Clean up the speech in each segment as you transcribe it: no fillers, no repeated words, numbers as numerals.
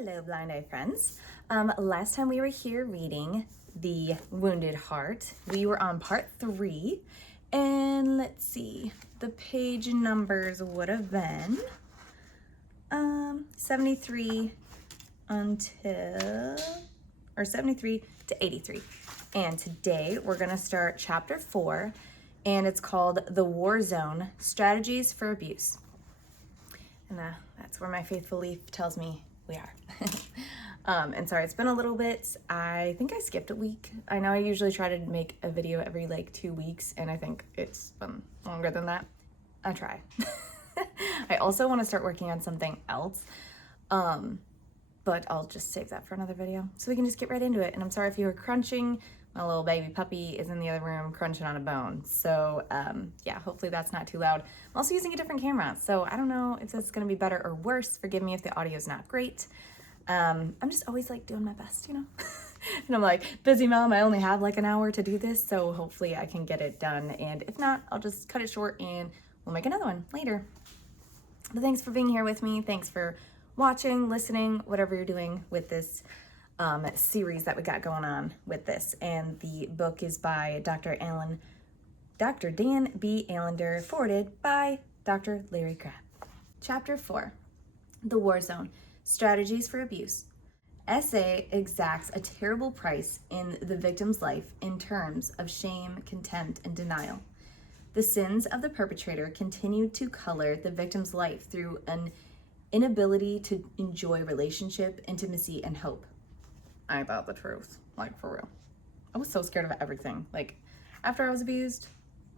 Hello, Blind Eye friends. Last time we were here reading The Wounded Heart, we were on part 3, and let's see, the page numbers would have been 73 or 73 to 83. And today we're gonna start chapter 4, and it's called The War Zone, Strategies for Abuse. And that's where my faithful leaf tells me we are. And sorry, it's been a little bit. I think I skipped a week. I know I usually try to make a video every like 2 weeks, and I think it's been longer than that. I try. I also want to start working on something else, but I'll just save that for another video so we can just get right into it. And I'm sorry if you were crunching. My little baby puppy is in the other room crunching on a bone. So yeah, hopefully that's not too loud. I'm also using a different camera, so I don't know if this is gonna be better or worse. Forgive me if the audio is not great. I'm just always like doing my best, you know? And I'm like, busy mom, I only have like an hour to do this, so hopefully I can get it done. And if not, I'll just cut it short and we'll make another one later. But thanks for being here with me. Thanks for watching, listening, whatever you're doing with this series that we got going on with this. And the book is by Dr. Dan B. Allender, forwarded by Dr. Larry Crabb. Chapter 4, The War Zone, Strategies for Abuse. SA exacts a terrible price in the victim's life in terms of shame, contempt, and denial. The sins of the perpetrator continue to color the victim's life through an inability to enjoy relationship, intimacy, and hope. I thought the truth, like for real. I was so scared of everything. Like after I was abused,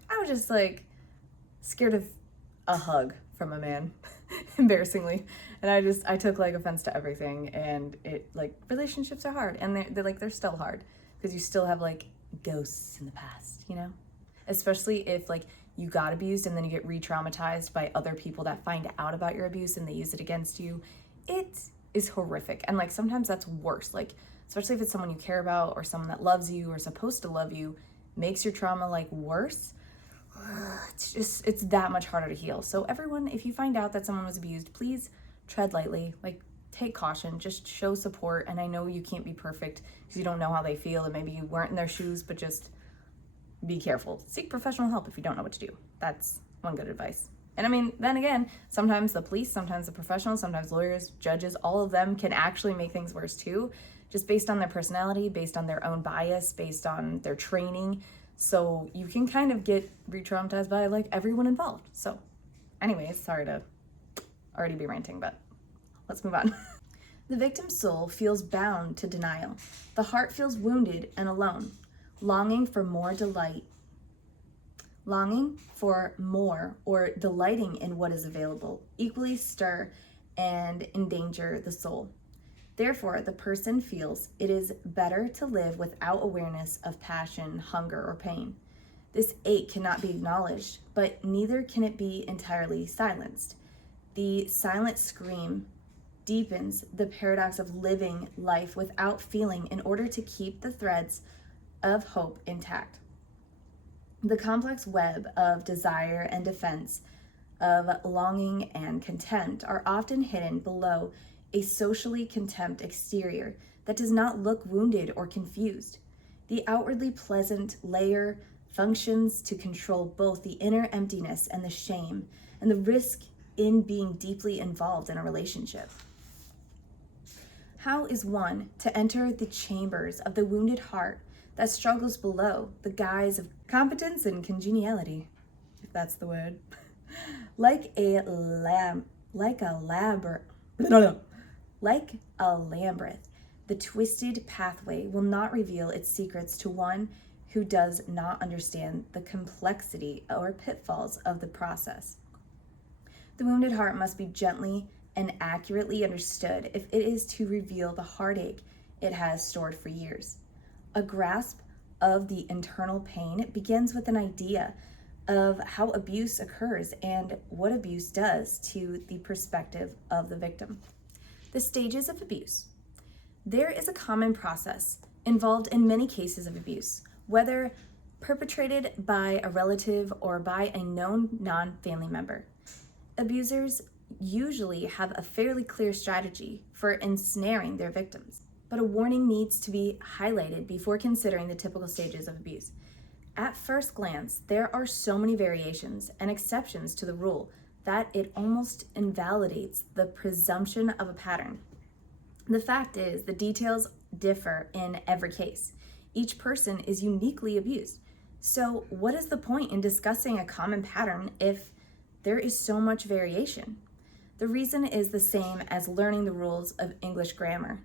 I was just like scared of a hug from a man, embarrassingly. And I took like offense to everything. And it like relationships are hard, and they're still hard because you still have like ghosts in the past, you know? Especially if like you got abused and then you get re-traumatized by other people that find out about your abuse and they use it against you. It is horrific. And like sometimes that's worse. Like especially if it's someone you care about or someone that loves you or supposed to love you, makes your trauma like worse. It's that much harder to heal. So everyone, if you find out that someone was abused, please tread lightly, like take caution, just show support. And I know you can't be perfect because you don't know how they feel and maybe you weren't in their shoes, but just be careful. Seek professional help if you don't know what to do. That's one good advice. And I mean, then again, sometimes the police, sometimes the professionals, sometimes lawyers, judges, all of them can actually make things worse too, just based on their personality, based on their own bias, based on their training. So you can kind of get re-traumatized by like everyone involved. So anyways, sorry to already be ranting, but let's move on. The victim's soul feels bound to denial. The heart feels wounded and alone, longing for more delight. Longing for more or delighting in what is available equally stir and endanger the soul. Therefore, the person feels it is better to live without awareness of passion, hunger, or pain. This ache cannot be acknowledged, but neither can it be entirely silenced. The silent scream deepens the paradox of living life without feeling in order to keep the threads of hope intact. The complex web of desire and defense, of longing and contempt, are often hidden below a socially contempt exterior that does not look wounded or confused. The outwardly pleasant layer functions to control both the inner emptiness and the shame and the risk in being deeply involved in a relationship. How is one to enter the chambers of the wounded heart that struggles below the guise of competence and congeniality, if that's the word? Like a labyrinth, the twisted pathway will not reveal its secrets to one who does not understand the complexity or pitfalls of the process. The wounded heart must be gently and accurately understood if it is to reveal the heartache it has stored for years. A grasp of the internal pain begins with an idea of how abuse occurs and what abuse does to the perspective of the victim. The stages of abuse. There is a common process involved in many cases of abuse, whether perpetrated by a relative or by a known non-family member. Abusers usually have a fairly clear strategy for ensnaring their victims, but a warning needs to be highlighted before considering the typical stages of abuse. At first glance, there are so many variations and exceptions to the rule that it almost invalidates the presumption of a pattern. The fact is, the details differ in every case. Each person is uniquely abused. So, what is the point in discussing a common pattern if there is so much variation? The reason is the same as learning the rules of English grammar.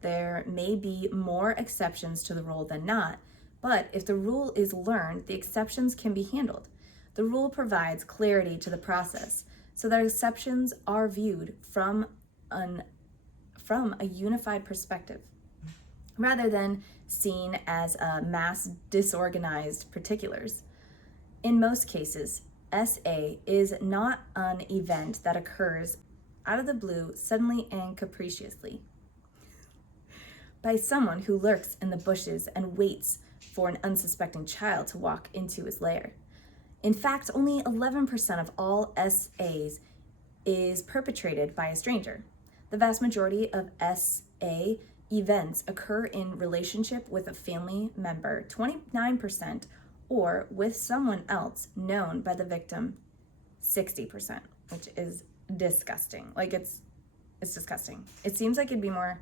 There may be more exceptions to the rule than not, but if the rule is learned, the exceptions can be handled. The rule provides clarity to the process, so that exceptions are viewed from a unified perspective, rather than seen as mass disorganized particulars. In most cases, SA is not an event that occurs out of the blue, suddenly and capriciously, by someone who lurks in the bushes and waits for an unsuspecting child to walk into his lair. In fact, only 11% of all SAs is perpetrated by a stranger. The vast majority of SA events occur in relationship with a family member, 29%, or with someone else known by the victim, 60%, which is disgusting. Like, it's disgusting. It seems like it'd be more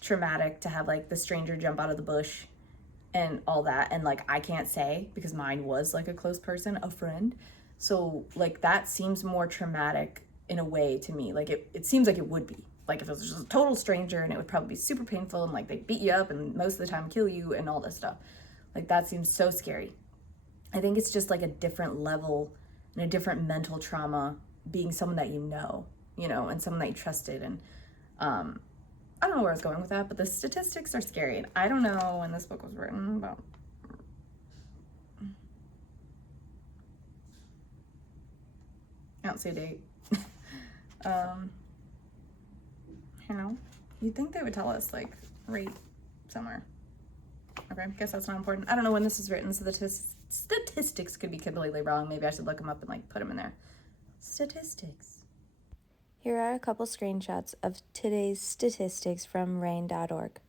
traumatic to have like the stranger jump out of the bush and all that, and like I can't say because mine was like a close person, a friend, so like that seems more traumatic in a way to me. Like it seems like it would be like if it was just a total stranger, and it would probably be super painful, and like they beat you up and most of the time kill you and all this stuff. Like that seems so scary. I think it's just like a different level and a different mental trauma being someone that you know, and someone that you trusted. And I don't know where I was going with that, but the statistics are scary. And I don't know when this book was written, about I don't see a date. You'd think they would tell us, like, right somewhere. Okay, I guess that's not important. I don't know when this was written, so the statistics could be completely wrong. Maybe I should look them up and, like, put them in there. Statistics. Here are a couple screenshots of today's statistics from rain.org.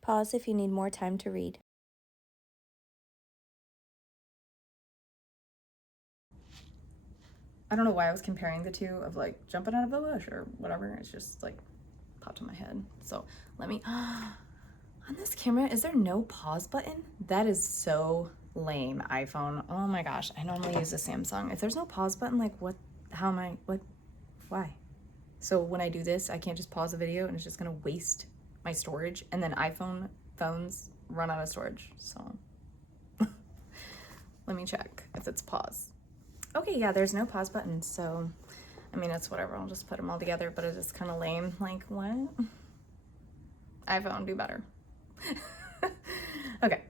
Pause if you need more time to read. I don't know why I was comparing the two of like jumping out of a bush or whatever. It's just like popped in my head. So let me, on this camera, is there no pause button? That is so lame, iPhone. Oh my gosh, I normally use a Samsung. If there's no pause button, like why? So when I do this, I can't just pause the video and it's just gonna waste my storage, and then phones run out of storage, so. Let me check if it's pause. Okay, yeah, there's no pause button, so, I mean, it's whatever. I'll just put them all together, but it's just kind of lame. Like, what? iPhone, do better. Okay.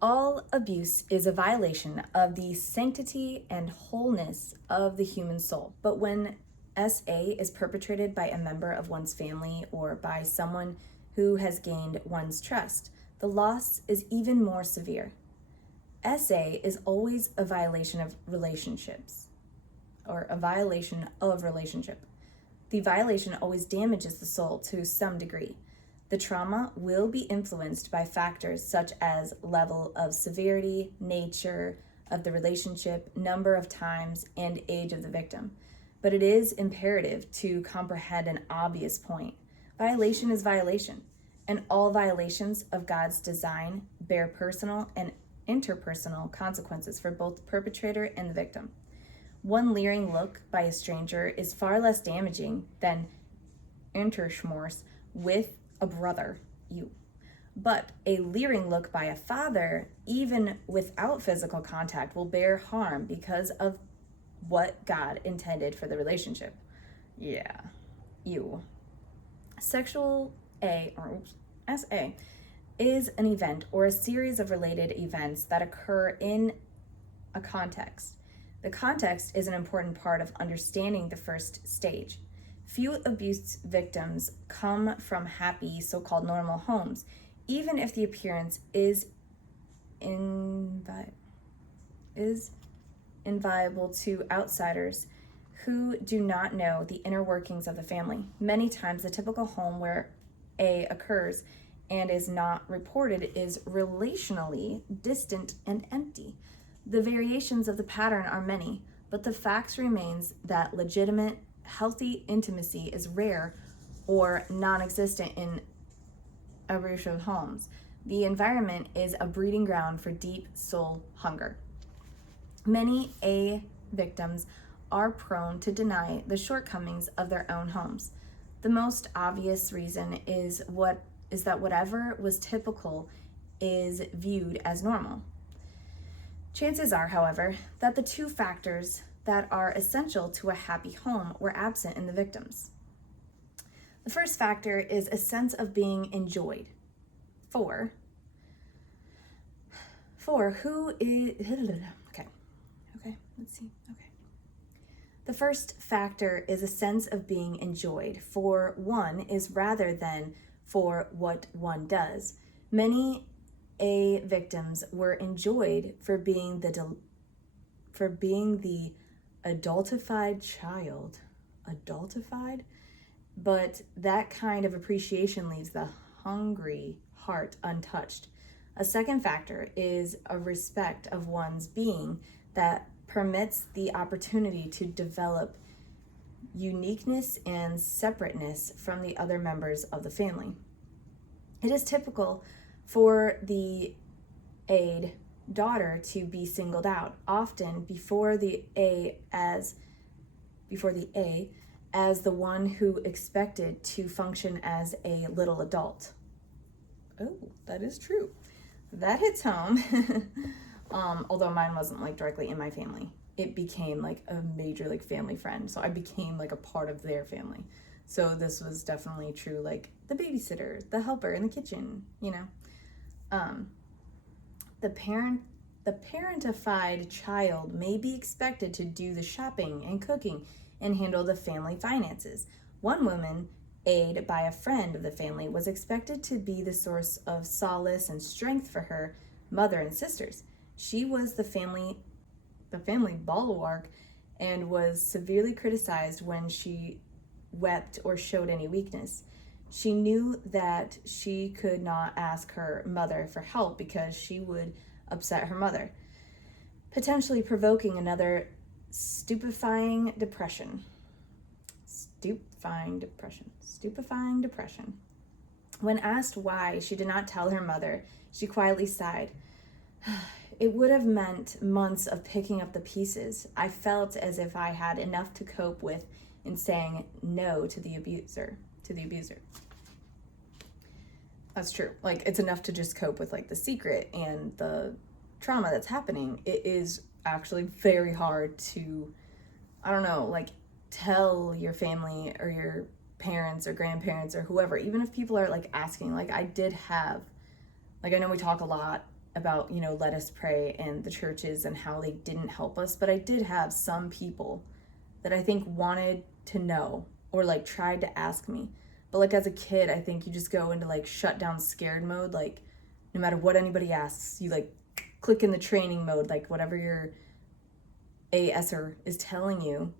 All abuse is a violation of the sanctity and wholeness of the human soul. But when SA is perpetrated by a member of one's family or by someone who has gained one's trust, the loss is even more severe. SA is always a violation of relationships, or a violation of relationship. The violation always damages the soul to some degree. The trauma will be influenced by factors such as level of severity, nature of the relationship, number of times, and age of the victim. But it is imperative to comprehend an obvious point. Violation is violation, and all violations of God's design bear personal and interpersonal consequences for both the perpetrator and the victim. One leering look by a stranger is far less damaging than interschmorse with a brother, you. But a leering look by a father, even without physical contact, will bear harm because of what God intended for the relationship. Yeah, you. Sexual SA is an event or a series of related events that occur in a context. The context is an important part of understanding the first stage. Few abuse victims come from happy, so-called normal homes, even if the appearance is inviolable to outsiders who do not know the inner workings of the family. Many times, the typical home where A occurs and is not reported is relationally distant and empty. The variations of the pattern are many, but the fact remains that legitimate, healthy intimacy is rare or non-existent in abusive homes. The environment is a breeding ground for deep soul hunger. Many A victims are prone to deny the shortcomings of their own homes. The most obvious reason is that whatever was typical is viewed as normal. Chances are, however, that the two factors that are essential to a happy home were absent in the victims. The first factor is a sense of being enjoyed. For who is, let's see. The first factor is a sense of being enjoyed. For one is rather than for what one does. Many A victims were enjoyed for being the adultified child. Adultified? But that kind of appreciation leaves the hungry heart untouched. A second factor is a respect of one's being that permits the opportunity to develop uniqueness and separateness from the other members of the family. It is typical for the aide daughter to be singled out, often before the A as the one who expected to function as a little adult. Oh, that is true. That hits home. Although mine wasn't like directly in my family. It became like a major like family friend. So I became like a part of their family. So this was definitely true, like the babysitter, the helper in the kitchen, you know. The parentified child may be expected to do the shopping and cooking and handle the family finances. One woman, aided by a friend of the family, was expected to be the source of solace and strength for her mother and sisters. She was the family bulwark and was severely criticized when she wept or showed any weakness. She knew that she could not ask her mother for help because she would upset her mother, potentially provoking another stupefying depression. When asked why she did not tell her mother, she quietly sighed. It would have meant months of picking up the pieces. I felt as if I had enough to cope with in saying no to the abuser. That's true. Like, it's enough to just cope with like the secret and the trauma that's happening. It is actually very hard to, I don't know, like tell your family or your parents or grandparents or whoever, even if people are like asking. Like I did have, like I know we talk a lot about, you know, Let Us Pray and the churches and how they didn't help us, but I did have some people that I think wanted to know or like tried to ask me. But like as a kid, I think you just go into like shut down scared mode. Like no matter what anybody asks, you like click in the training mode, like whatever your ASer is telling you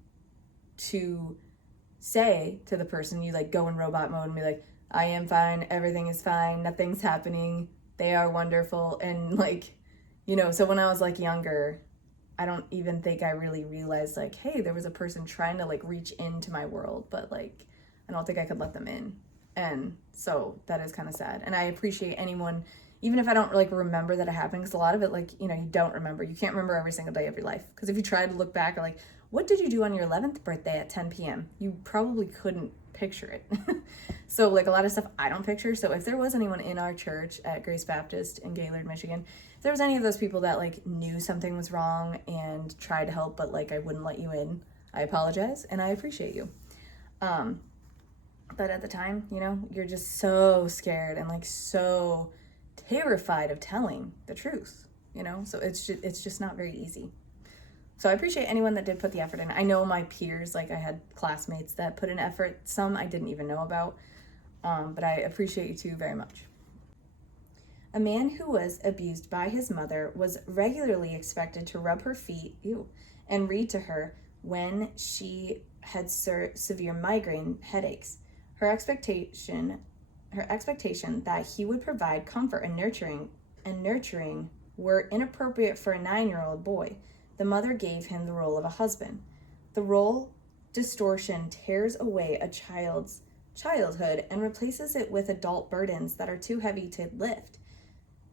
to say to the person, you like go in robot mode and be like, I am fine, everything is fine, nothing's happening, they are wonderful. And like, you know, so when I was like younger, I don't even think I really realized like, hey, there was a person trying to like reach into my world, but like I don't think I could let them in. And so that is kind of sad. And I appreciate anyone, even if I don't like remember that it happened, because a lot of it, like, you know, you don't remember. You can't remember every single day of your life. Because if you try to look back, like, what did you do on your 11th birthday at 10 p.m.? You probably couldn't picture it. So like a lot of stuff I don't picture. So if there was anyone in our church at Grace Baptist in Gaylord, Michigan, if there was any of those people that like knew something was wrong and tried to help, but like I wouldn't let you in, I apologize and I appreciate you. But at the time, you know, you're just so scared and like so terrified of telling the truth, you know? So it's just not very easy. So I appreciate anyone that did put the effort in. I know my peers, like I had classmates that put in effort. Some I didn't even know about, but I appreciate you too very much. A man who was abused by his mother was regularly expected to rub her feet, and read to her when she had severe migraine headaches. Her expectation that he would provide comfort and nurturing were inappropriate for a 9-year-old boy. The mother gave him the role of a husband. The role distortion tears away a child's childhood and replaces it with adult burdens that are too heavy to lift,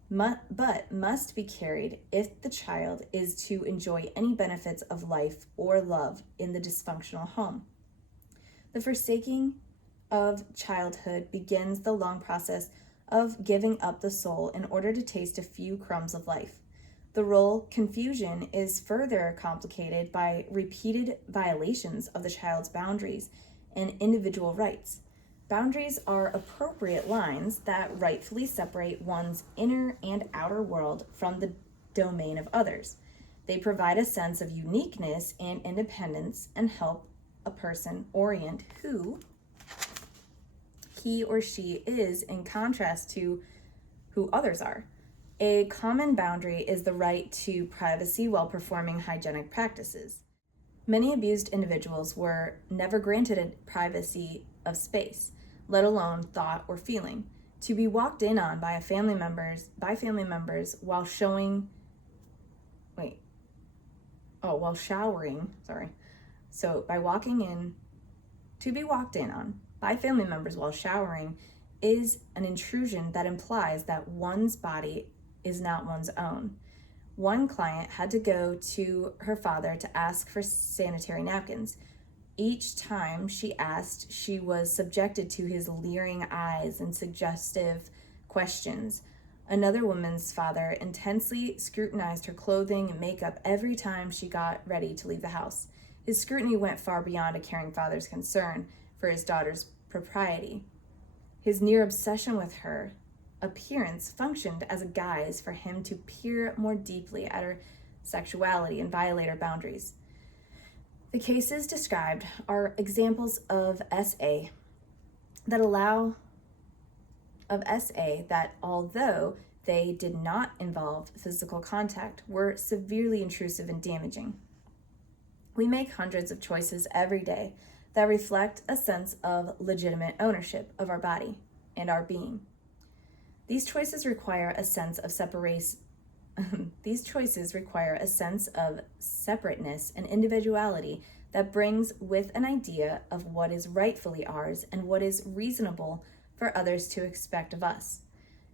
but must be carried if the child is to enjoy any benefits of life or love in the dysfunctional home. The forsaking of childhood begins the long process of giving up the soul in order to taste a few crumbs of life. The role confusion is further complicated by repeated violations of the child's boundaries and individual rights. Boundaries are appropriate lines that rightfully separate one's inner and outer world from the domain of others. They provide a sense of uniqueness and independence and help a person orient who he or she is in contrast to who others are. A common boundary is the right to privacy while performing hygienic practices. Many abused individuals were never granted a privacy of space, let alone thought or feeling. To be walked in on by family members while showering, to be walked in on by family members while showering is an intrusion that implies that one's body is not one's own. One client had to go to her father to ask for sanitary napkins. Each time she asked, she was subjected to his leering eyes and suggestive questions. Another woman's father intensely scrutinized her clothing and makeup every time she got ready to leave the house. His scrutiny went far beyond a caring father's concern for his daughter's propriety. His near obsession with her appearance functioned as a guise for him to peer more deeply at her sexuality and violate her boundaries. The cases described are examples of SA that although they did not involve physical contact, were severely intrusive and damaging. We make hundreds of choices every day that reflect a sense of legitimate ownership of our body and our being. These choices require a sense of separateness and individuality that brings with an idea of what is rightfully ours and what is reasonable for others to expect of us.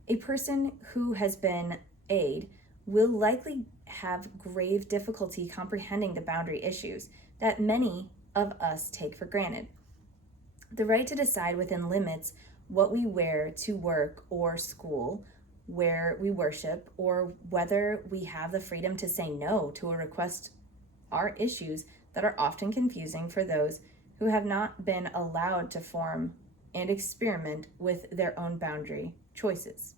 A person who has been AID will likely have grave difficulty comprehending the boundary issues that many of us take for granted. The right to decide within limits what we wear to work or school, where we worship, or whether we have the freedom to say no to a request are issues that are often confusing for those who have not been allowed to form and experiment with their own boundary choices.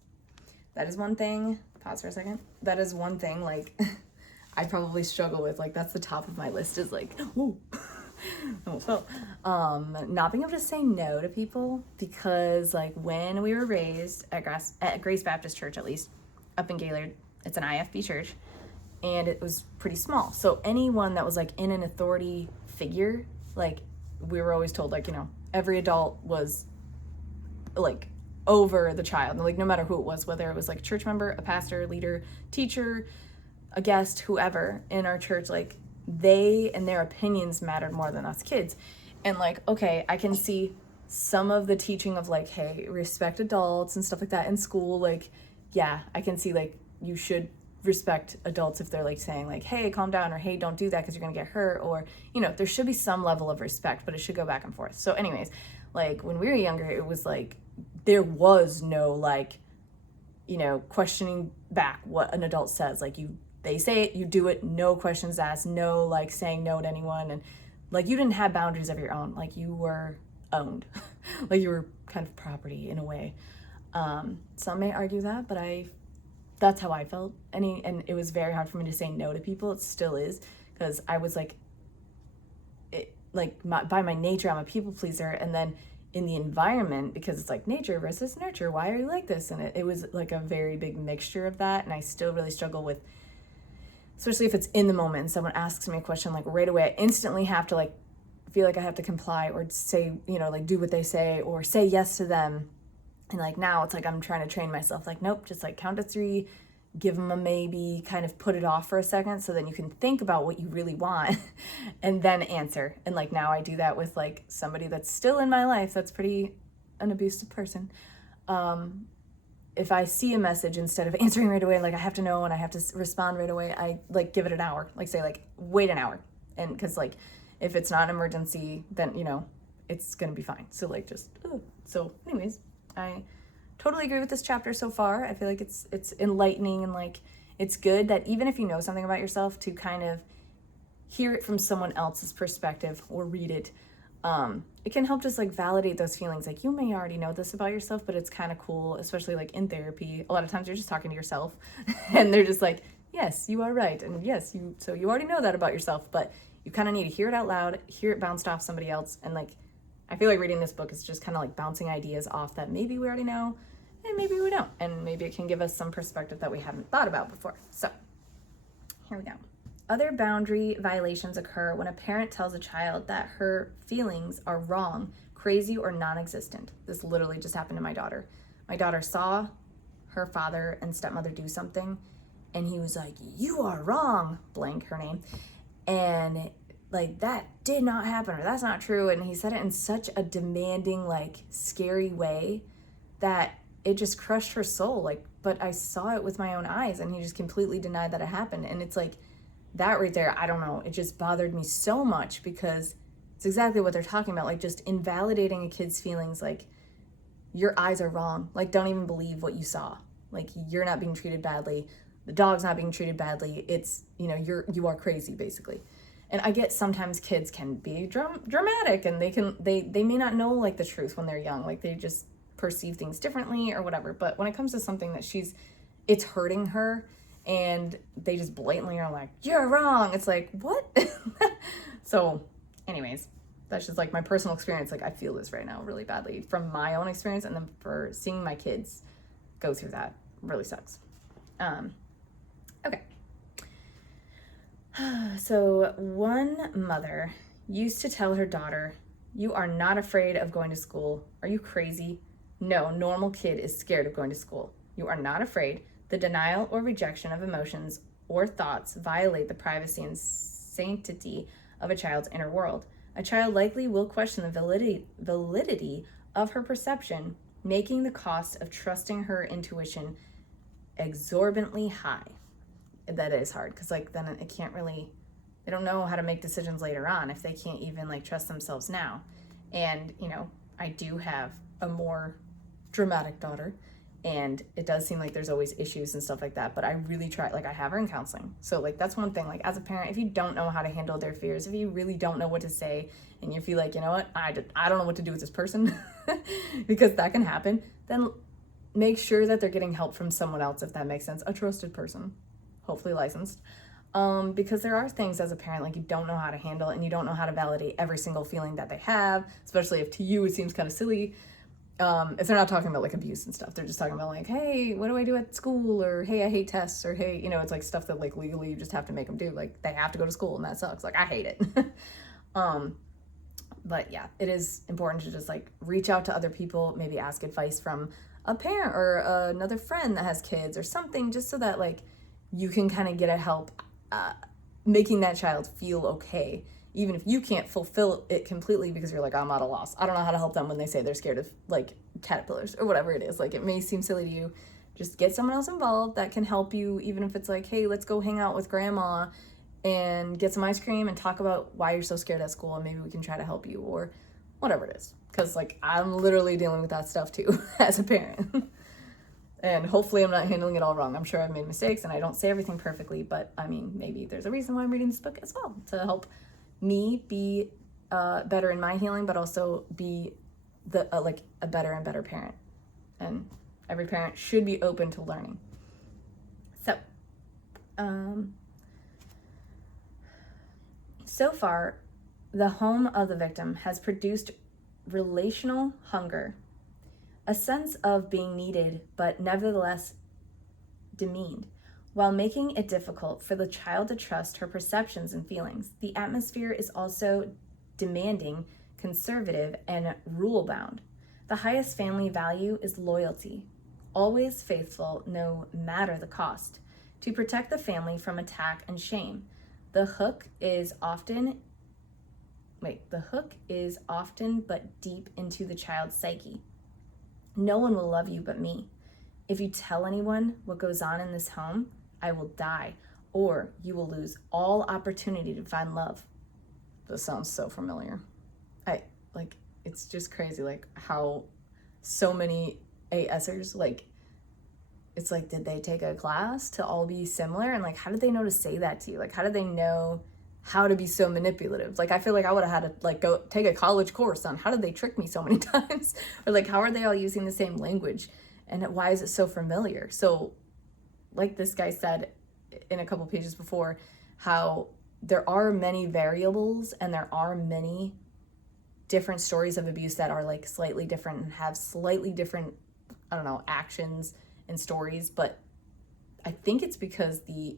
That is one thing, pause for a second. That is one thing, like, I probably struggle with, like, that's the top of my list is like, ooh, almost fell. Not being able to say no to people because, like, when we were raised at Grace Baptist Church, at least, up in Gaylord, it's an IFB church, and it was pretty small. So anyone that was, like, in an authority figure, like, we were always told, like, you know, every adult was, like, over the child, like, no matter who it was, whether it was, like, a church member, a pastor, leader, teacher, a guest, whoever in our church, like, they and their opinions mattered more than us kids. And, like, okay, I can see some of the teaching of, like, hey, respect adults and stuff like that in school. Like, yeah, I can see, like, you should respect adults if they're, like, saying, like, hey, calm down, or hey, don't do that because you're gonna get hurt, or, you know, there should be some level of respect, but it should go back and forth. So anyways, like, when we were younger, it was like there was no, like, you know, questioning back what an adult says. Like, they say it, you do it, no questions asked, no, like, saying no to anyone. And, like, you didn't have boundaries of your own. Like, you were owned. Like, you were kind of property in a way. Some may argue that, but that's how I felt. And it was very hard for me to say no to people. It still is, because I was like, by my nature, I'm a people pleaser. And then in the environment, because it's like nature versus nurture, why are you like this? And it was like a very big mixture of that. And I still really struggle with especially if it's in the moment and someone asks me a question, like right away, I instantly have to like feel like I have to comply or say, you know, like do what they say or say yes to them. And like now it's like I'm trying to train myself, like, nope, just like count to 3, give them a maybe, kind of put it off for a second so then you can think about what you really want and then answer. And like now I do that with like somebody that's still in my life that's pretty an abusive person. If I see a message, instead of answering right away, like I have to know and I have to respond right away, I like give it an hour, like say like wait an hour. And because like if it's not an emergency, then you know it's gonna be fine. So like just so anyways, I totally agree with this chapter so far. I feel like it's enlightening, and like it's good that even if you know something about yourself, to kind of hear it from someone else's perspective or read it. It can help just like validate those feelings. Like you may already know this about yourself, but it's kind of cool, especially like in therapy. A lot of times you're just talking to yourself and they're just like, yes, you are right. And yes, so you already know that about yourself, but you kind of need to hear it out loud, hear it bounced off somebody else. And like, I feel like reading this book is just kind of like bouncing ideas off that maybe we already know and maybe we don't. And maybe it can give us some perspective that we haven't thought about before. So here we go. Other boundary violations occur when a parent tells a child that her feelings are wrong, crazy, or non-existent. This literally just happened to my daughter. My daughter saw her father and stepmother do something, and he was like, "You are wrong," blank her name. And like, that did not happen, or that's not true. And he said it in such a demanding, like scary way that it just crushed her soul. Like, but I saw it with my own eyes, and he just completely denied that it happened. And it's like, that right there, I don't know, it just bothered me so much because it's exactly what they're talking about, like just invalidating a kid's feelings. Like, your eyes are wrong, like don't even believe what you saw, like you're not being treated badly, the dog's not being treated badly, it's, you know, you are crazy basically. And I get sometimes kids can be dramatic, and they may not know like the truth when they're young, like they just perceive things differently or whatever. But when it comes to something that it's hurting her, and they just blatantly are like, "You're wrong," it's like, what? So anyways, that's just like my personal experience. Like I feel this right now really badly from my own experience, and then for seeing my kids go through that really sucks. Okay. So one mother used to tell her daughter, "You are not afraid of going to school. Are you crazy? No normal kid is scared of going to school. You are not afraid. The denial or rejection of emotions or thoughts violate the privacy and sanctity of a child's inner world. A child likely will question the validity of her perception, making the cost of trusting her intuition exorbitantly high." That is hard, because like then it can't really, they don't know how to make decisions later on if they can't even like trust themselves now. And you know, I do have a more dramatic daughter, and it does seem like there's always issues and stuff like that, but I really try, like I have her in counseling. So like that's one thing, like as a parent, if you don't know how to handle their fears, if you really don't know what to say, and you feel like, you know what, I don't know what to do with this person because that can happen, then make sure that they're getting help from someone else, if that makes sense, a trusted person, hopefully licensed. Because there are things as a parent, like you don't know how to handle, and you don't know how to validate every single feeling that they have, especially if to you it seems kind of silly. If they're not talking about like abuse and stuff, they're just talking about like, "Hey, what do I do at school?" or "Hey, I hate tests," or "Hey," you know, it's like stuff that like legally you just have to make them do. Like they have to go to school, and that sucks. Like I hate it. But yeah, it is important to just like reach out to other people, maybe ask advice from a parent or another friend that has kids or something, just so that like you can kind of get a help making that child feel okay, even if you can't fulfill it completely because you're like, "I'm at a loss. I don't know how to help them when they say they're scared of like caterpillars," or whatever it is. Like it may seem silly to you. Just get someone else involved that can help you, even if it's like, "Hey, let's go hang out with grandma and get some ice cream and talk about why you're so scared at school, and maybe we can try to help you," or whatever it is. Because like I'm literally dealing with that stuff too as a parent. And hopefully I'm not handling it all wrong. I'm sure I've made mistakes and I don't say everything perfectly, but I mean, maybe there's a reason why I'm reading this book as well, to help me be better in my healing, but also be like a better and better parent. And every parent should be open to learning. So, so far, the home of the victim has produced relational hunger, a sense of being needed but nevertheless demeaned, While making it difficult for the child to trust her perceptions and feelings, the atmosphere is also demanding, conservative, and rule-bound. The highest family value is loyalty, always faithful no matter the cost, to protect the family from attack and shame. The hook is often but deep into the child's psyche. No one will love you but me. If you tell anyone what goes on in this home, I will die, or you will lose all opportunity to find love. This sounds so familiar. It's just crazy, like how so many ASers, like, it's like, did they take a class to all be similar? And like, how did they know to say that to you? Like, how did they know how to be so manipulative? Like, I feel like I would have had to like go take a college course on how did they trick me so many times? Or like, how are they all using the same language? And why is it so familiar? So like this guy said in a couple pages before, how there are many variables and there are many different stories of abuse that are like slightly different and have slightly different, I don't know, actions and stories. But I think it's because the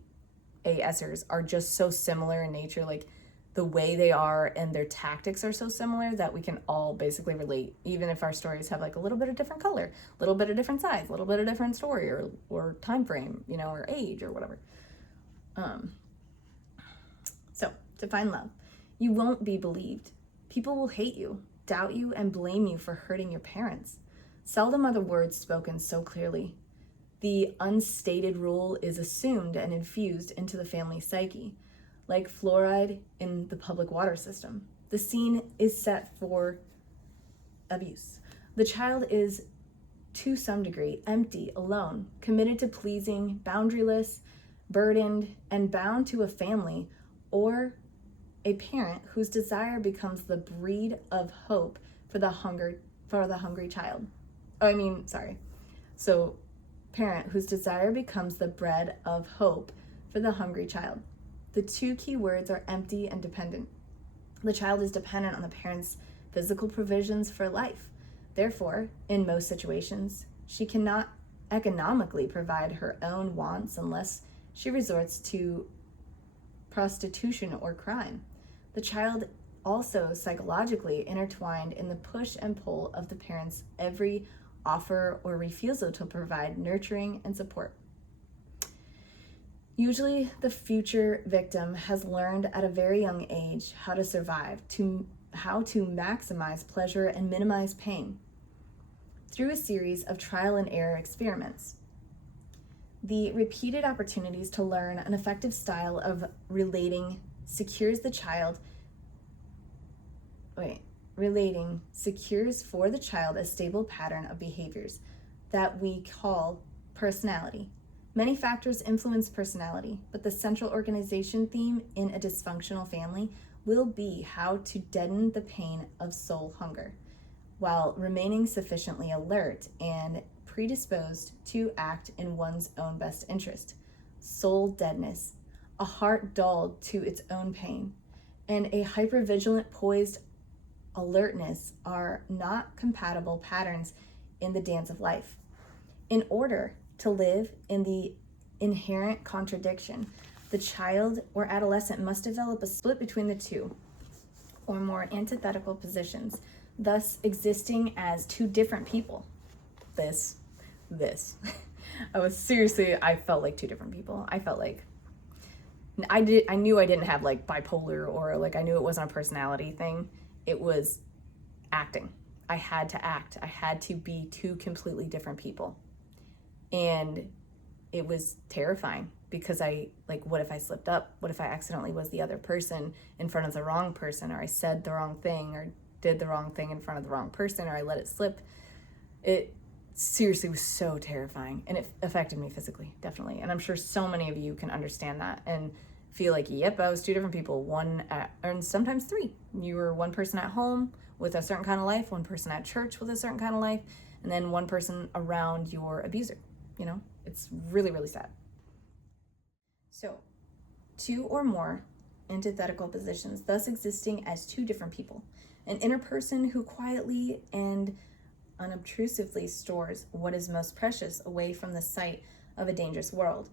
ASers are just so similar in nature, like the way they are and their tactics are so similar that we can all basically relate, even if our stories have like a little bit of different color, a little bit of different size, a little bit of different story or time frame, you know, or age or whatever. So to find love, you won't be believed. People will hate you, doubt you, and blame you for hurting your parents. Seldom are the words spoken so clearly. The unstated rule is assumed and infused into the family psyche, like fluoride in the public water system. The scene is set for abuse. The child is, to some degree, empty, alone, committed to pleasing, boundaryless, burdened, and bound to a family or a parent whose desire becomes the breed of hope for the hungry child. So parent whose desire becomes the bread of hope for the hungry child. The two key words are empty and dependent. The child is dependent on the parent's physical provisions for life. Therefore, in most situations, she cannot economically provide her own wants unless she resorts to prostitution or crime. The child also psychologically intertwined in the push and pull of the parent's every offer or refusal to provide nurturing and support. Usually, the future victim has learned at a very young age how to survive, how to maximize pleasure and minimize pain through a series of trial and error experiments. The repeated opportunities to learn an effective style of relating secures for the child a stable pattern of behaviors that we call personality. Many factors influence personality, but the central organization theme in a dysfunctional family will be how to deaden the pain of soul hunger, while remaining sufficiently alert and predisposed to act in one's own best interest. Soul deadness, a heart dulled to its own pain, and a hypervigilant, poised alertness are not compatible patterns in the dance of life. In order to live in the inherent contradiction, the child or adolescent must develop a split between the two or more antithetical positions, thus existing as two different people. This. I felt like two different people. I felt like I knew I didn't have like bipolar or like I knew it wasn't a personality thing. It was acting. I had to act. I had to be two completely different people. And it was terrifying because what if I slipped up? What if I accidentally was the other person in front of the wrong person, or I said the wrong thing or did the wrong thing in front of the wrong person, or I let it slip? It seriously was so terrifying, and it affected me physically, definitely. And I'm sure so many of you can understand that and feel like, yep, I was two different people, and sometimes three. You were one person at home with a certain kind of life, one person at church with a certain kind of life, and then one person around your abuser. You know, it's really, really sad. So, two or more antithetical positions, thus existing as two different people. An inner person who quietly and unobtrusively stores what is most precious away from the sight of a dangerous world,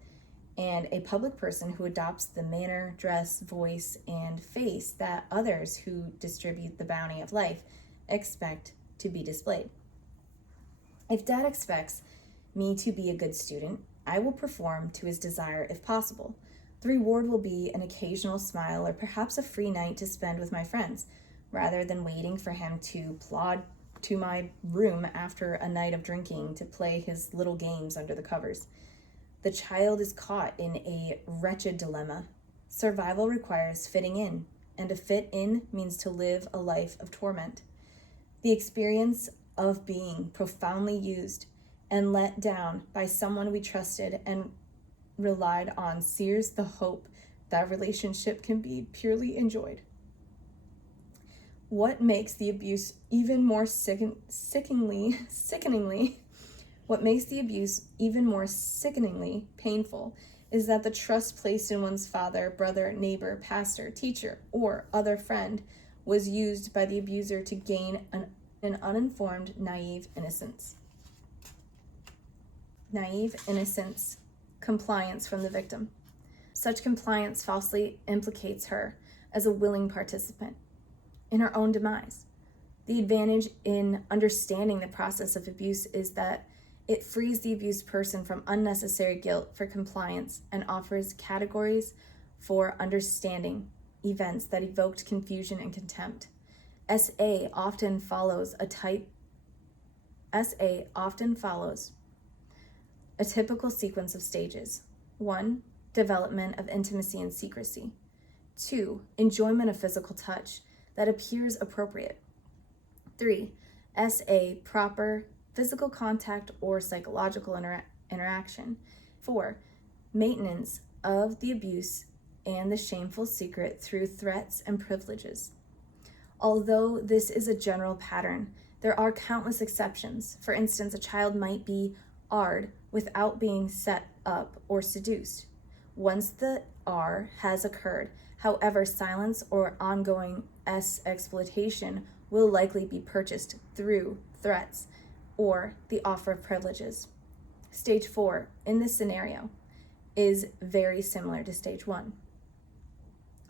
and a public person who adopts the manner, dress, voice, and face that others who distribute the bounty of life expect to be displayed. If Dad expects me to be a good student, I will perform to his desire if possible. The reward will be an occasional smile or perhaps a free night to spend with my friends, rather than waiting for him to plod to my room after a night of drinking to play his little games under the covers. The child is caught in a wretched dilemma. Survival requires fitting in, and to fit in means to live a life of torment. The experience of being profoundly used and let down by someone we trusted and relied on sears the hope that relationship can be purely enjoyed. What makes the abuse even more sickeningly painful is that the trust placed in one's father, brother, neighbor, pastor, teacher, or other friend was used by the abuser to gain an uninformed, naive innocence. Compliance from the victim. Such compliance falsely implicates her as a willing participant in her own demise. The advantage in understanding the process of abuse is that it frees the abused person from unnecessary guilt for compliance and offers categories for understanding events that evoked confusion and contempt. SA often follows a typical sequence of stages. 1. Development of intimacy and secrecy. 2. Enjoyment of physical touch that appears appropriate. 3. SA, proper physical contact or psychological interaction. 4. Maintenance of the abuse and the shameful secret through threats and privileges. Although this is a general pattern, there are countless exceptions. For instance, a child might be R'd without being set up or seduced. Once the R has occurred, however, silence or ongoing S exploitation will likely be purchased through threats or the offer of privileges. Stage 4 in this scenario is very similar to stage 1.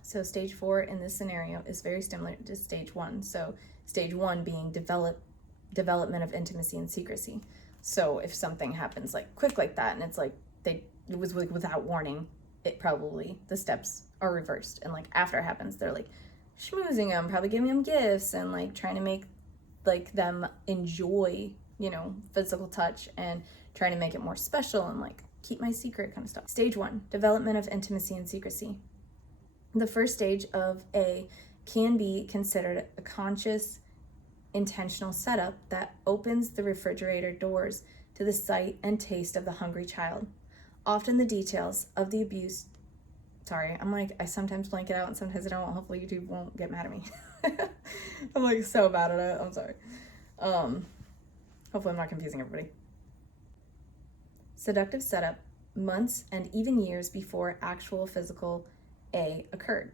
So stage 4 in this scenario is very similar to stage 1. So stage 1 being development of intimacy and secrecy. So if something happens like quick like that, and it's like it was like without warning, it probably, the steps are reversed. And like after it happens, they're like schmoozing them, probably giving them gifts and like trying to make like them enjoy, physical touch and trying to make it more special and like keep my secret kind of stuff. Stage 1, development of intimacy and secrecy. The first stage of A can be considered a conscious, intentional setup that opens the refrigerator doors to the sight and taste of the hungry child. Often the details of the abuse, I sometimes blank it out and sometimes I don't. Hopefully YouTube won't get mad at me. I'm like so bad at it. I'm sorry. Hopefully I'm not confusing everybody. Seductive setup, months and even years before actual physical A occurred.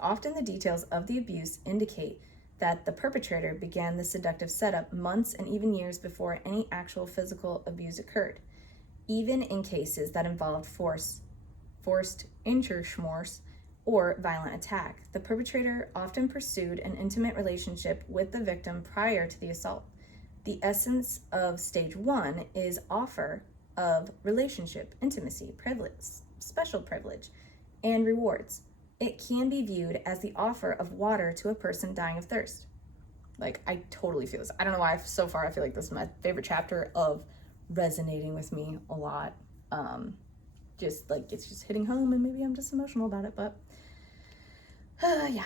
Often the details of the abuse indicate that the perpetrator began the seductive setup months and even years before any actual physical abuse occurred. Even in cases that involved forced interschmorse or violent attack, the perpetrator often pursued an intimate relationship with the victim prior to the assault. The essence of stage 1 is offer of relationship, intimacy, privilege, special privilege, and rewards. It can be viewed as the offer of water to a person dying of thirst. I totally feel this. I don't know why so far I feel like this is my favorite chapter of resonating with me a lot. It's just hitting home and maybe I'm just emotional about it, but yeah.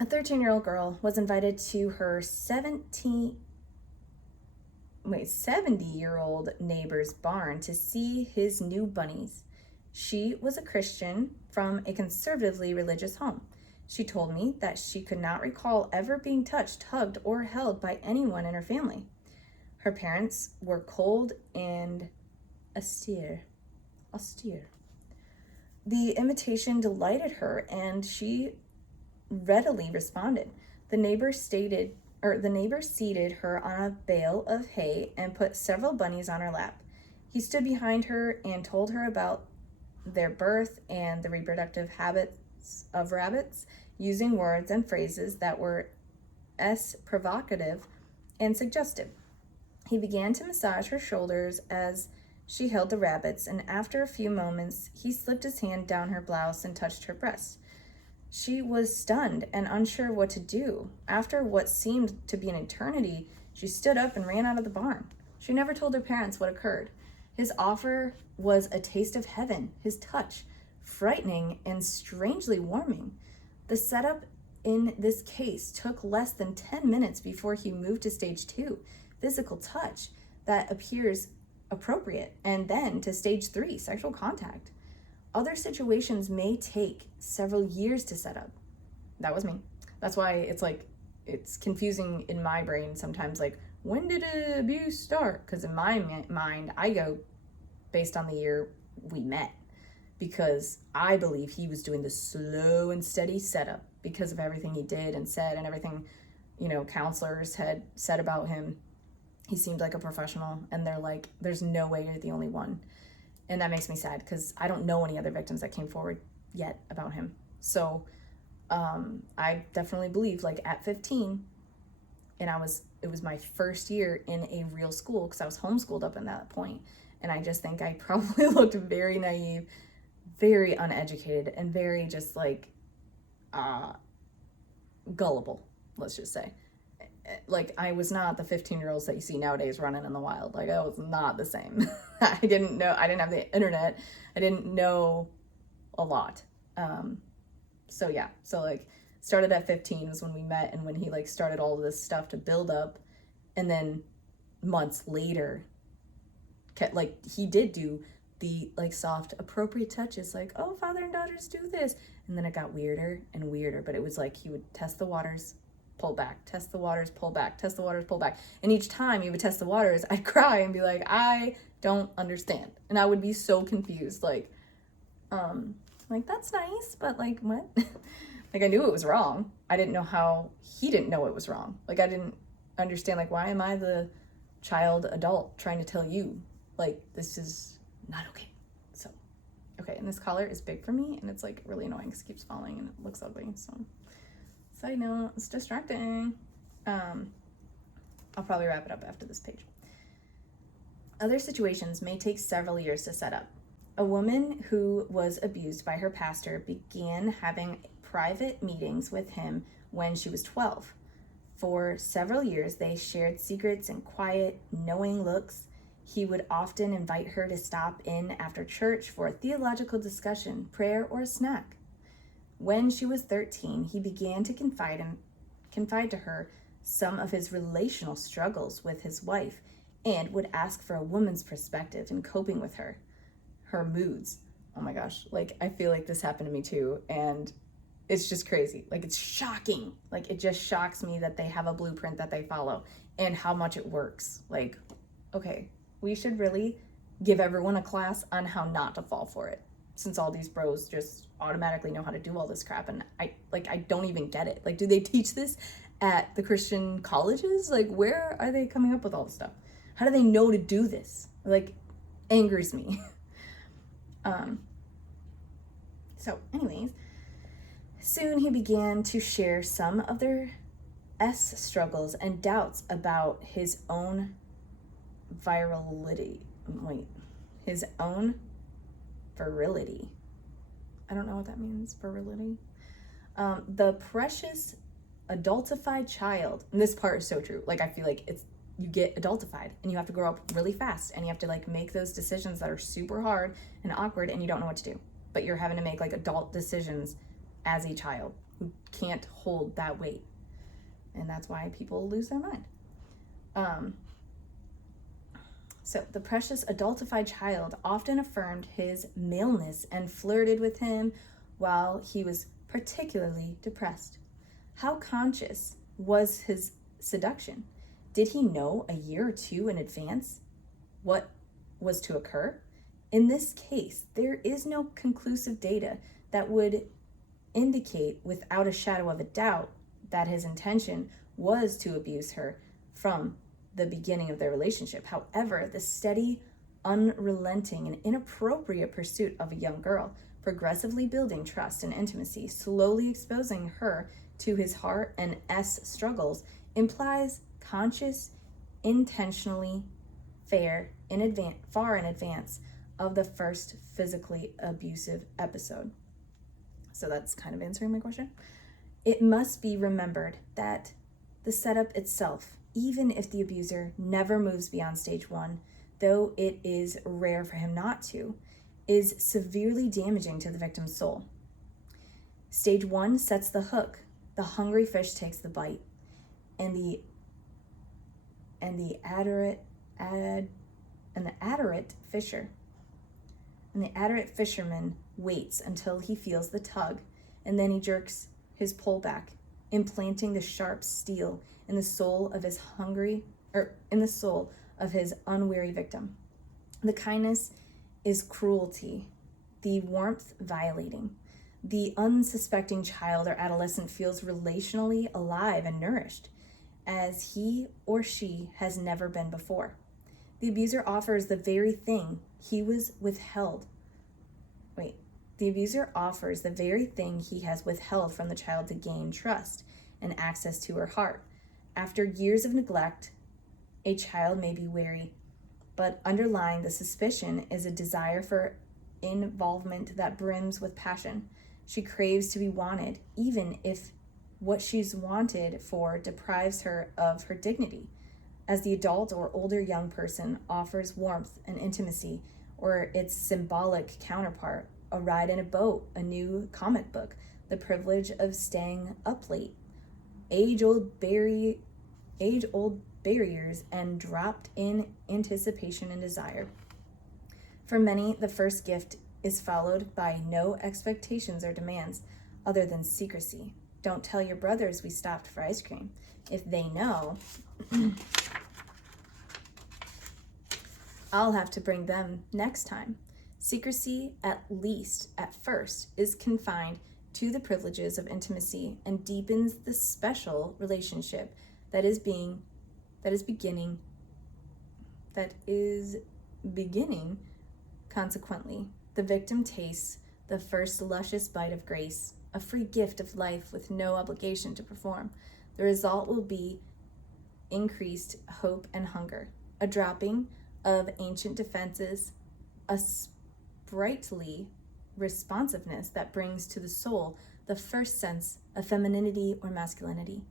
A 13-year-old girl was invited to her 70-year-old neighbor's barn to see his new bunnies. She was a Christian from a conservatively religious home. She told me that she could not recall ever being touched, hugged, or held by anyone in her family. Her parents were cold and austere. The invitation delighted her, and she readily responded. The neighbor seated her on a bale of hay and put several bunnies on her lap. He stood behind her and told her about their birth and the reproductive habits of rabbits, using words and phrases that were provocative and suggestive. He began to massage her shoulders as she held the rabbits, and after a few moments, he slipped his hand down her blouse and touched her breast. She was stunned and unsure what to do. After what seemed to be an eternity, she stood up and ran out of the barn. She never told her parents what occurred. His offer was a taste of heaven, his touch, frightening and strangely warming. The setup in this case took less than 10 minutes before he moved to stage 2, physical touch that appears appropriate, and then to stage 3, sexual contact. Other situations may take several years to set up. That was me. That's why it's confusing in my brain sometimes, like, when did abuse start? Because in my mind, I go based on the year we met, because I believe he was doing the slow and steady setup because of everything he did and said and everything, counselors had said about him. He seemed like a professional, and they're like, there's no way you're the only one. And that makes me sad because I don't know any other victims that came forward yet about him. So I definitely believe, like, at 15, and it was my first year in a real school because I was homeschooled up in that point. And I just think I probably looked very naive, very uneducated, and very just like gullible, let's just say. Like, I was not the 15-year-olds that you see nowadays running in the wild. Like, I was not the same. I didn't have the internet. I didn't know a lot. So yeah, started at 15 was when we met, and when he started all of this stuff to build up, and then months later, he did do the soft appropriate touches, like, oh, father and daughters do this, and then it got weirder and weirder. But it was like he would test the waters, pull back, test the waters, pull back, test the waters, pull back, and each time he would test the waters, I'd cry and be like, I don't understand, and I would be so confused, that's nice, but what? I knew it was wrong. I didn't know how he didn't know it was wrong. I didn't understand, why am I the child adult trying to tell you, this is not okay. So, okay, and this collar is big for me, and it's, really annoying because it keeps falling and it looks ugly, so side note, it's distracting. I'll probably wrap it up after this page. Other situations may take several years to set up. A woman who was abused by her pastor began having private meetings with him when she was 12. For several years, they shared secrets and quiet, knowing looks. He would often invite her to stop in after church for a theological discussion, prayer, or a snack. When she was 13, he began to confide to her some of his relational struggles with his wife, and would ask for a woman's perspective in coping with her moods. Oh my gosh, I feel like this happened to me too, and it's just crazy. It's shocking. It just shocks me that they have a blueprint that they follow and how much it works. Okay, we should really give everyone a class on how not to fall for it, since all these bros just automatically know how to do all this crap, and I don't even get it. Do they teach this at the Christian colleges? Where are they coming up with all this stuff? How do they know to do this? Angers me. So anyways, soon he began to share some of their struggles and doubts about his own his own virility. I don't know what that means, virility. The precious adultified child, and this part is so true. I feel like you get adultified, and you have to grow up really fast, and you have to make those decisions that are super hard and awkward, and you don't know what to do, but you're having to make adult decisions as a child who can't hold that weight, and that's why people lose their mind. So the precious adultified child often affirmed his maleness and flirted with him while he was particularly depressed. How conscious was his seduction? Did he know a year or two in advance what was to occur? In this case, there is no conclusive data that would indicate without a shadow of a doubt that his intention was to abuse her from the beginning of their relationship. However, the steady unrelenting and inappropriate pursuit of a young girl, progressively building trust and intimacy, slowly exposing her to his heart and S struggles, implies conscious, intentionally far in advance of the first physically abusive episode. So that's kind of answering my question. It must be remembered that the setup itself, even if the abuser never moves beyond stage 1, though it is rare for him not to, is severely damaging to the victim's soul. Stage 1 sets the hook. The hungry fish takes the bite, and the adderant fisherman waits until he feels the tug, and then he jerks his pole back, implanting the sharp steel in the soul of his unwary victim. The kindness is cruelty, the warmth violating. The unsuspecting child or adolescent feels relationally alive and nourished, as he or she has never been before. The abuser offers the very thing he has withheld from the child to gain trust and access to her heart. After years of neglect, a child may be wary, but underlying the suspicion is a desire for involvement that brims with passion. She craves to be wanted, even if what she's wanted for deprives her of her dignity. As the adult or older young person offers warmth and intimacy, or its symbolic counterpart, a ride in a boat, a new comic book, the privilege of staying up late, age-old barriers, and dropped-in anticipation and desire. For many, the first gift is followed by no expectations or demands other than secrecy. Don't tell your brothers we stopped for ice cream. If they know, I'll have to bring them next time. Secrecy, at least at first, is confined to the privileges of intimacy and deepens the special relationship that is beginning. Consequently, the victim tastes the first luscious bite of grace, a free gift of life with no obligation to perform. The result will be increased hope and hunger, a dropping of ancient defenses, a sprightly responsiveness that brings to the soul the first sense of femininity or masculinity.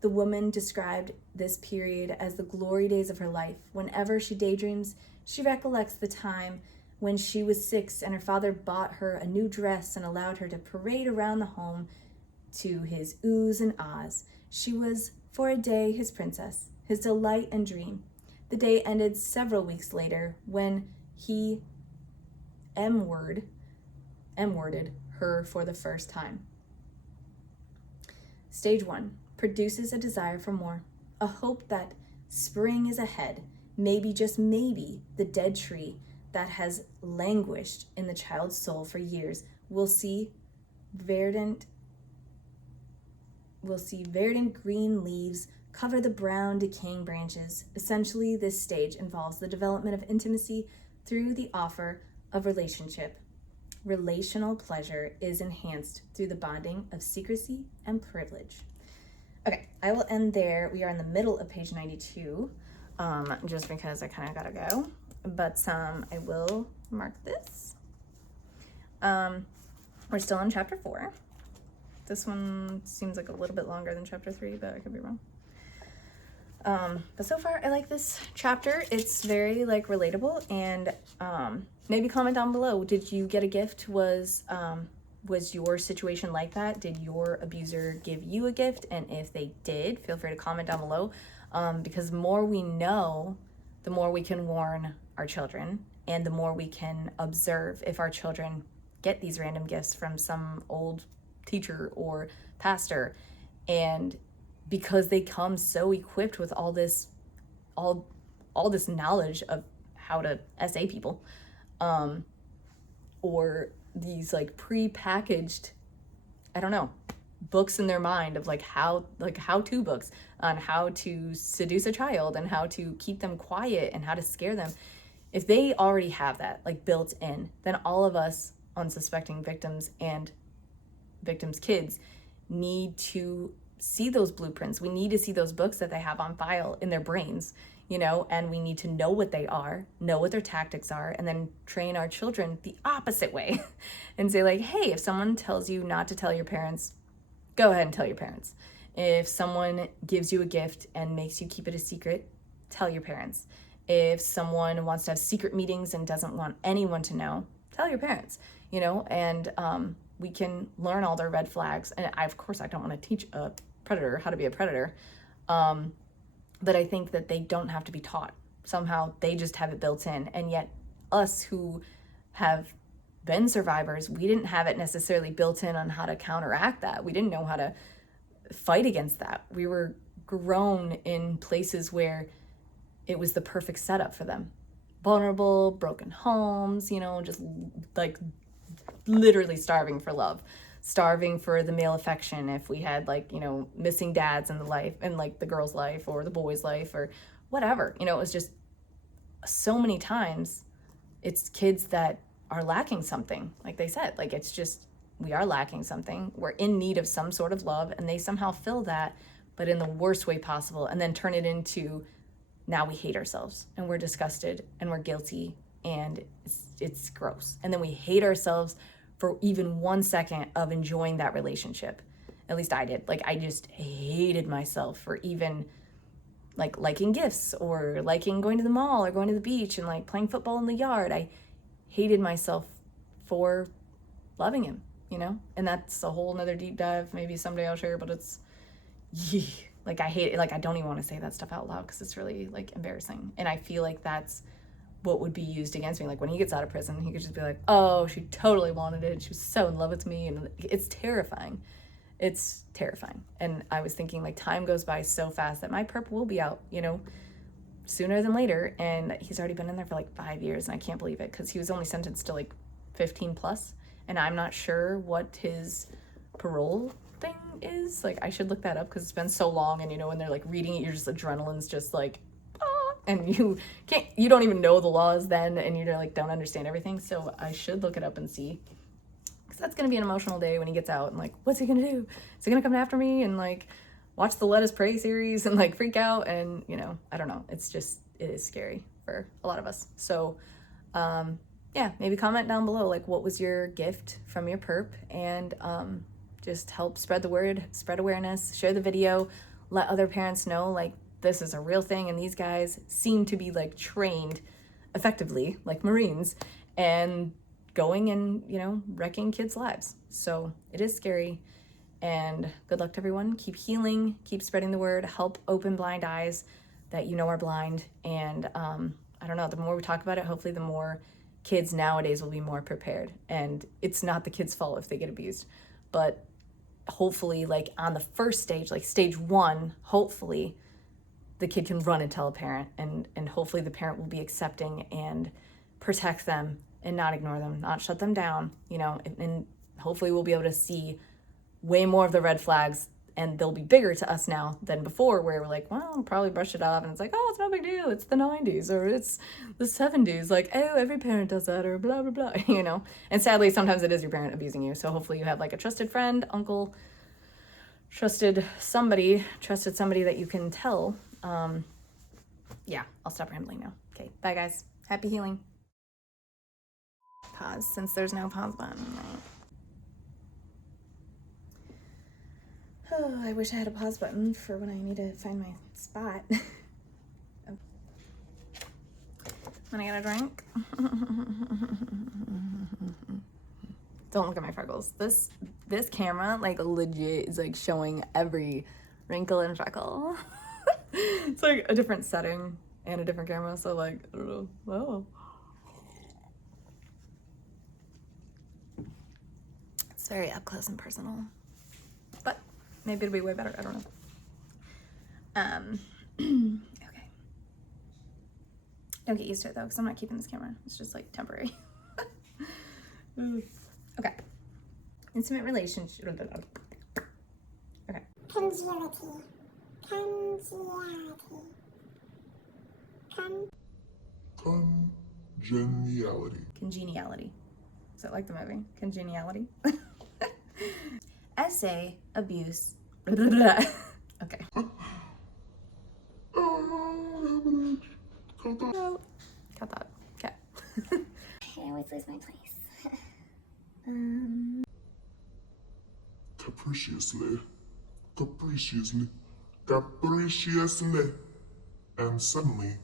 The woman described this period as the glory days of her life. Whenever she daydreams, she recollects the time when she was 6 and her father bought her a new dress and allowed her to parade around the home to his oohs and ahs. She was, for a day, his princess, his delight and dream. The day ended several weeks later when he M-worded her for the first time. Stage 1 produces a desire for more, a hope that spring is ahead, maybe, just maybe, the dead tree that has languished in the child's soul for years will see verdant green leaves cover the brown decaying branches. Essentially, this stage involves the development of intimacy through the offer of relationship. Relational pleasure is enhanced through the bonding of secrecy and privilege. Okay, I will end there. We are in the middle of page 92, just because I kind of gotta go. But I will mark this. We're still in chapter 4. This one seems like a little bit longer than chapter 3, but I could be wrong. But so far, I like this chapter. It's very relatable, and maybe comment down below. Did you get a gift? Was your situation like that? Did your abuser give you a gift? And if they did, feel free to comment down below, because the more we know, the more we can warn our children, and the more we can observe if our children get these random gifts from some old teacher or pastor, and because they come so equipped with all this knowledge of how to SA people, or these pre-packaged, I don't know, books in their mind of how-to books on how to seduce a child and how to keep them quiet and how to scare them. if they already have that like built in, then all of us unsuspecting victims and victims' kids need to see those blueprints. We need to see those books that they have on file in their brains, you know, and we need to know what they are, know what their tactics are, and then train our children the opposite way and say like, hey, if someone tells you not to tell your parents, go ahead and tell your parents. If someone gives you a gift and makes you keep it a secret, tell your parents. If someone wants to have secret meetings and doesn't want anyone to know, tell your parents, you know, and we can learn all their red flags. And of course, I don't want to teach a predator how to be a predator, but I think that they don't have to be taught. Somehow they just have it built in. And yet us who have been survivors, we didn't have it necessarily built in on how to counteract that. We didn't know how to fight against that. We were grown in places where it was the perfect setup for them. Vulnerable, broken homes, you know, just like literally starving for love, starving for the male affection. If we had like, you know, missing dads in the life, in like the girl's life or the boy's life or whatever, you know, it was just so many times it's kids that are lacking something. Like they said, like it's just, we are lacking something. We're in need of some sort of love, and they somehow fill that, but in the worst way possible, and then turn it into, now we hate ourselves and we're disgusted and we're guilty and it's gross. And then we hate ourselves for even 1 second of enjoying that relationship. At least I did. Like I just hated myself for even like liking gifts or liking going to the mall or going to the beach and like playing football in the yard. I hated myself for loving him, you know? And that's a whole nother deep dive. Maybe someday I'll share, but it's, like I hate it. Like I don't even want to say that stuff out loud because it's really like embarrassing. And I feel like that's what would be used against me. Like when he gets out of prison, he could just be like, oh, she totally wanted it. She was so in love with me. And it's terrifying. It's terrifying. And I was thinking like time goes by so fast that my perp will be out, you know, sooner than later. And he's already been in there for like 5 years. And I can't believe it because he was only sentenced to like 15 plus. And I'm not sure what his parole thing is. Like I should look that up because it's been so long, and you know when they're like reading it, you're just adrenaline's just like and you don't even know the laws then, and you like don't understand everything. So I should look it up and see, because that's gonna be an emotional day when he gets out and like what's he gonna do? Is he gonna come after me and like watch the Let Us Pray series and like freak out? And you know, I don't know, it's just, it is scary for a lot of us. So yeah, maybe comment down below like what was your gift from your perp, and just help spread the word, spread awareness, share the video, let other parents know like this is a real thing, and these guys seem to be like trained effectively like Marines and going and, you know, wrecking kids' lives. So it is scary, and good luck to everyone. Keep healing, keep spreading the word, help open blind eyes that you know are blind. And I don't know, the more we talk about it, hopefully the more kids nowadays will be more prepared. And it's not the kid's fault if they get abused, but hopefully like on the first stage, like stage 1, hopefully the kid can run and tell a parent, and hopefully the parent will be accepting and protect them and not ignore them, not shut them down, you know, and hopefully we'll be able to see way more of the red flags, and they'll be bigger to us now than before, where we're like, well, I'll probably brush it off, and it's like, oh, it's no big deal, it's the 90s or it's the 70s, like, oh, every parent does that, or blah blah blah, you know. And sadly sometimes it is your parent abusing you. So hopefully you have like a trusted friend, uncle, trusted somebody that you can tell. Yeah, I'll stop rambling now. Okay, bye guys, happy healing. Pause, since there's no pause button, right? Oh, I wish I had a pause button for when I need to find my spot. Oh. When I get a drink. Don't look at my freckles. This camera, like, legit is like showing every wrinkle and freckle. It's like a different setting and a different camera, so like, I don't know. Oh. It's very up close and personal, but maybe it'll be way better. I don't know. Okay. Don't get used to it though, because I'm not keeping this camera. It's just like temporary. Okay. Intimate relationship. Okay. Congruity. Congruity. Geniality. Congeniality. Is it like the movie? Congeniality? Essay, abuse. Okay. Cut that. No. Cut that. Okay. I always lose my place. Capriciously, and suddenly